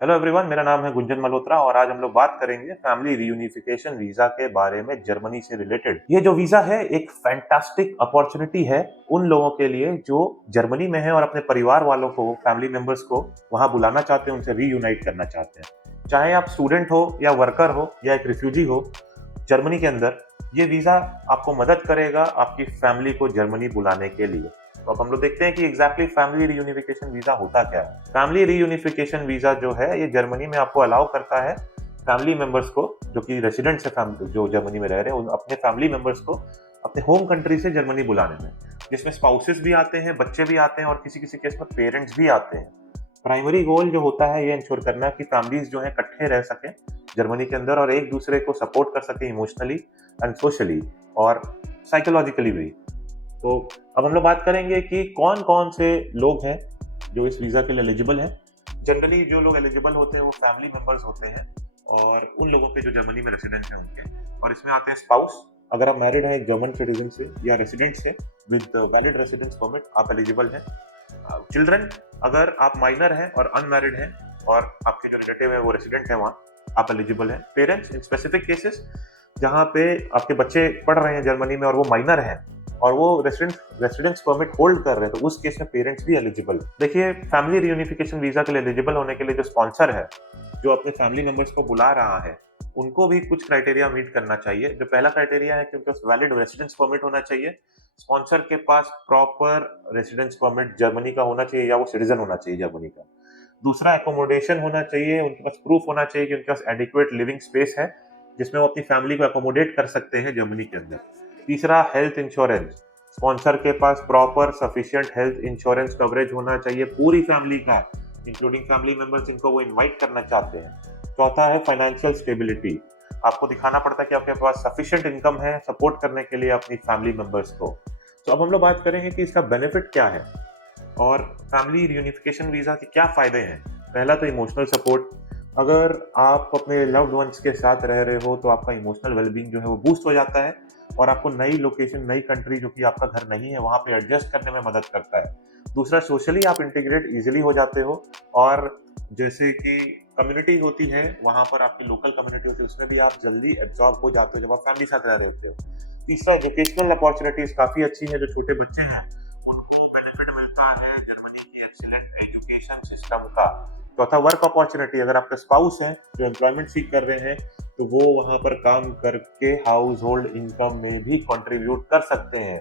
Hello everyone, मेरा नाम है गुंजन मल्होत्रा और आज हम लोग बात करेंगे फैमिली रियूनिफिकेशन वीजा के बारे में जर्मनी से रिलेटेड। ये जो वीजा है एक फैंटास्टिक अपॉर्चुनिटी है उन लोगों के लिए जो जर्मनी में है और अपने परिवार वालों को, फैमिली मेंबर्स को वहां बुलाना चाहते हैं, उनसे रीयूनाइट करना चाहते हैं। चाहे आप स्टूडेंट हो या वर्कर हो या एक रिफ्यूजी हो जर्मनी के अंदर, ये वीजा आपको मदद करेगा आपकी फैमिली को जर्मनी बुलाने के लिए। तो अब हम लोग देखते हैं कि एग्जैक्टली फैमिली रीयूनिफिकेशन वीजा होता क्या है। फैमिली रीयूनिफिकेशन वीजा जो है ये जर्मनी में आपको अलाउ करता है फैमिली मेंबर्स को, जो कि रेसिडेंट्स है, जो जर्मनी में रह रहे हैं, अपने फैमिली मेंबर्स को अपने होम कंट्री से जर्मनी बुलाने में, जिसमें स्पाउसेस भी आते हैं, बच्चे भी आते हैं और किसी किसी केस में पेरेंट्स भी आते हैं। प्राइमरी गोल जो होता है ये इंश्योर करना कि फैमिलीज जो है इकट्ठे रह सकें जर्मनी के अंदर और एक दूसरे को सपोर्ट कर सके इमोशनली एंड सोशली और साइकोलॉजिकली भी। तो अब हम लोग बात करेंगे कि कौन कौन से लोग हैं जो इस वीज़ा के लिए एलिजिबल हैं। जनरली जो लोग एलिजिबल होते हैं वो फैमिली मेंबर्स होते हैं और उन लोगों के जो जर्मनी में रेसिडेंट हैं उनके, और इसमें आते हैं स्पाउस। अगर आप मैरिड हैं एक जर्मन सिटीजन से या रेसिडेंट से विद वैलिड रेसिडेंस परमिट, आप एलिजिबल हैं। चिल्ड्रन, अगर आप माइनर हैं और अनमैरिड हैं और आपके जो रिलेटिव है वो रेसिडेंट है वहाँ, आप एलिजिबल हैं। पेरेंट्स, इन स्पेसिफिक केसेस जहाँ पे आपके बच्चे पढ़ रहे हैं जर्मनी में और वो माइनर हैं और वो रेसिडेंस परमिट होल्ड कर रहे हैं, तो उस केस में पेरेंट्स भी एलिजिबल। देखिए, फैमिली रियूनिफिकेशन वीजा के लिए एलिजिबल होने के लिए जो स्पॉन्सर है, जो अपने फैमिली मेंबर्स को बुला रहा है, उनको भी कुछ क्राइटेरिया मीट करना चाहिए। जो पहला क्राइटेरिया है कि उनके पास वैलिड रेसिडेंस परमिट होना चाहिए। स्पॉन्सर के पास प्रॉपर रेसिडेंस परमिट जर्मनी का होना चाहिए या वो सिटीजन होना चाहिए जर्मनी का। दूसरा, एकोमोडेशन होना चाहिए, उनके पास प्रूफ होना चाहिए कि उनके पास एडिक्वेट लिविंग स्पेस है जिसमें वो अपनी फैमिली को एकोमोडेट कर सकते हैं जर्मनी के अंदर। तीसरा, हेल्थ इंश्योरेंस। स्पॉन्सर के पास proper sufficient health insurance coverage होना चाहिए पूरी फैमिली का, इंक्लूडिंग फैमिली मेंबर्स जिनको वो इनवाइट करना चाहते हैं। चौथा है फाइनेंशियल स्टेबिलिटी। आपको दिखाना पड़ता है कि आपके पास सफिशिएंट इनकम है सपोर्ट करने के लिए अपनी फैमिली मेंबर्स को। तो अब हम लोग बात करेंगे कि इसका बेनिफिट क्या है और फैमिली रियूनिफिकेशन वीजा के क्या फायदे हैं। पहला तो इमोशनल सपोर्ट। अगर आप अपने लव्ड वंस के साथ रह रहे हो तो आपका इमोशनल वेलबींग जो है वो बूस्ट हो जाता है और आपको नई लोकेशन, नई कंट्री जो कि आपका घर नहीं है वहां पे एडजस्ट करने में मदद करता है। दूसरा, सोशली आप इंटीग्रेट इजीली हो जाते हो और जैसे कि कम्युनिटी होती है वहां पर, आपकी लोकल कम्युनिटी होती है, उसमें भी आप जल्दी एब्जॉर्ब हो जाते हो जब आप फैमिली साथ रह रहे होते हो। तीसरा, एजुकेशनल अपॉर्चुनिटीज काफी अच्छी है। जो छोटे बच्चे हैं उनको बेनिफिट मिलता है जर्मनी की एक्सीलेंट एजुकेशन सिस्टम का। चौथा, वर्क अपॉर्चुनिटी। अगर आपके स्पाउस हैं जो एम्प्लॉयमेंट सीख कर रहे हैं तो वो वहां पर काम करके हाउस होल्ड इनकम में भी कंट्रीब्यूट कर सकते हैं।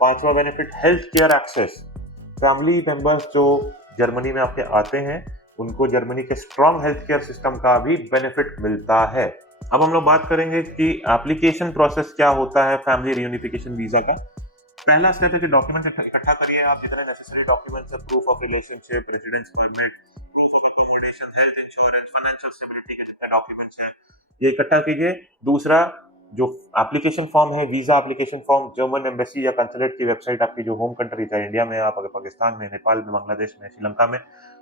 पांचवा benefit, health care access. Family members जो जर्मनी में आपके आते हैं उनको जर्मनी के स्ट्रॉन्ग हेल्थ केयर सिस्टम का भी बेनिफिट मिलता है। अब हम लोग बात करेंगे कि एप्लीकेशन प्रोसेस क्या होता है फैमिली रियूनिफिकेशन वीजा का। पहला स्टेप है कि डॉक्यूमेंट्स इकट्ठा करिए। आप जितने नेसेसरी डॉक्यूमेंट्स है, proof of relationship, residence permit, proof of accommodation, health insurance, financial stability के जितने डॉक्यूमेंट्स हैं ये इकट्ठा कीजिए। दूसरा, जो एप्लीकेशन फॉर्म है, visa application form, German embassy या कंसुलेट की वेबसाइट, आपकी जो होम कंट्री, चाहे इंडिया में आप, अगर पाकिस्तान में, नेपाल में, बांग्लादेश में, श्रीलंका में,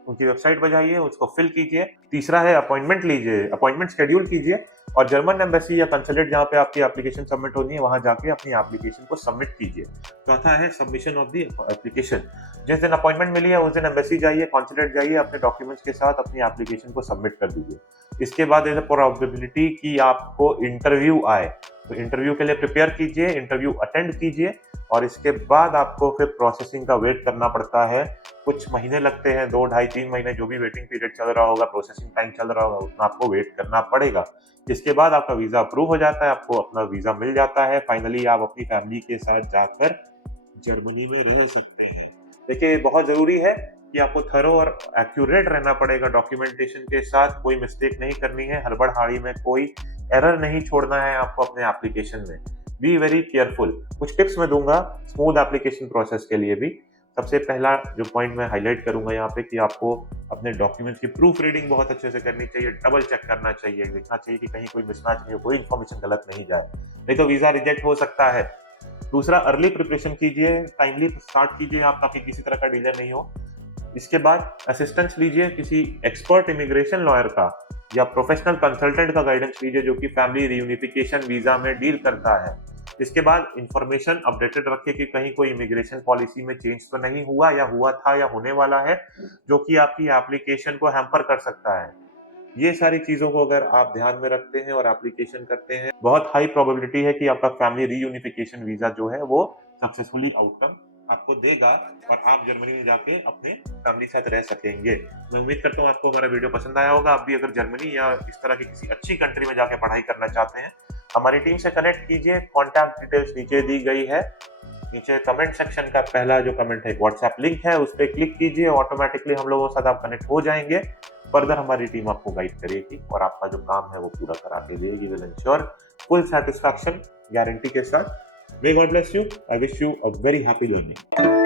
उनकी वेबसाइट पर जाइए, उसको फिल कीजिए। तीसरा है अपॉइंटमेंट लीजिए, अपॉइंटमेंट शेड्यूल कीजिए और जर्मन एम्बेसी या कंसुलेट जहाँ पे आपकी एप्लीकेशन सबमिट होनी है वहां जाके अपनी एप्लीकेशन को सबमिट कीजिए। चौथा है सबमिशन ऑफ द एप्लीकेशन। जिस दिन अपॉइंटमेंट मिली है उस दिन एम्बेसी जाइए, कंसुलेट जाइए, अपने डॉक्यूमेंट्स के साथ अपनी एप्लीकेशन को सबमिट कर दीजिए। इसके बाद इज अ प्रोबेबिलिटी कि आपको इंटरव्यू आए, तो इंटरव्यू के लिए प्रिपेयर कीजिए, इंटरव्यू अटेंड कीजिए और इसके बाद आपको फिर प्रोसेसिंग का वेट करना पड़ता है। कुछ महीने लगते हैं, 2, ढाई, 3 महीने, जो भी वेटिंग पीरियड चल रहा होगा, प्रोसेसिंग टाइम चल रहा होगा, उतना आपको वेट करना पड़ेगा। इसके बाद आपका वीजा अप्रूव हो जाता है, आपको अपना वीजा मिल जाता है। फाइनली आप अपनी फैमिली के साथ जाकर जर्मनी में रह सकते हैं। देखिए, बहुत जरूरी है कि आपको थरो और एक्यूरेट रहना पड़ेगा डॉक्यूमेंटेशन के साथ। कोई मिस्टेक नहीं करनी है, हड़बड़ाहड़ी में कोई एरर नहीं छोड़ना है आपको अपने एप्लीकेशन में। Be very careful. कुछ टिप्स मैं दूंगा स्मूथ एप्लीकेशन प्रोसेस के लिए भी। सबसे पहला जो पॉइंट मैं हाईलाइट करूंगा यहाँ पे कि आपको अपने डॉक्यूमेंट्स की प्रूफ रीडिंग बहुत अच्छे से करनी चाहिए, डबल चेक करना चाहिए, देखना चाहिए कि कहीं कोई मिसमैच नहीं हो, कोई इन्फॉर्मेशन गलत नहीं जाए, नहीं तो वीजा रिजेक्ट हो सकता है। दूसरा, अर्ली प्रिपरेशन कीजिए, टाइमली स्टार्ट कीजिए आप ताकि किसी तरह का डिले नहीं हो। इसके बाद असिस्टेंस लीजिए किसी एक्सपर्ट इमिग्रेशन लॉयर का या प्रोफेशनल कंसल्टेंट का गाइडेंस लीजिए जो कि फैमिली रियूनिफिकेशन वीजा में डील करता है। इसके बाद इंफॉर्मेशन अपडेटेड रखिए कि कहीं कोई इमिग्रेशन पॉलिसी में चेंज तो नहीं हुआ या हुआ था या होने वाला है जो कि आपकी एप्लीकेशन को हैम्पर कर सकता है। ये सारी चीजों को अगर आप ध्यान में रखते हैं और एप्लीकेशन करते हैं, बहुत हाई प्रोबेबिलिटी है कि आपका फैमिली रीयूनिफिकेशन वीजा जो है वो सक्सेसफुली आउटकम आपको देगा और आप जर्मनी में जाके अपने फैमिली के साथ रह सकेंगे। मैं उम्मीद करता हूँ आपको हमारा वीडियो पसंद आया होगा। आप भी अगर जर्मनी या इस तरह की किसी अच्छी कंट्री में जाके पढ़ाई करना चाहते हैं, हमारी टीम से कनेक्ट कीजिए। कॉन्टैक्ट डिटेल्स नीचे दी गई है। नीचे कमेंट सेक्शन का पहला जो कमेंट है, व्हाट्सएप लिंक है, उस पर क्लिक कीजिए। ऑटोमेटिकली हम लोगों के साथ आप कनेक्ट हो जाएंगे। फर्दर हमारी टीम आपको गाइड करेगी और आपका जो काम है वो पूरा करा के देगी। Will ensure full satisfaction guarantee के साथ। May God bless you. I wish you a very happy learning.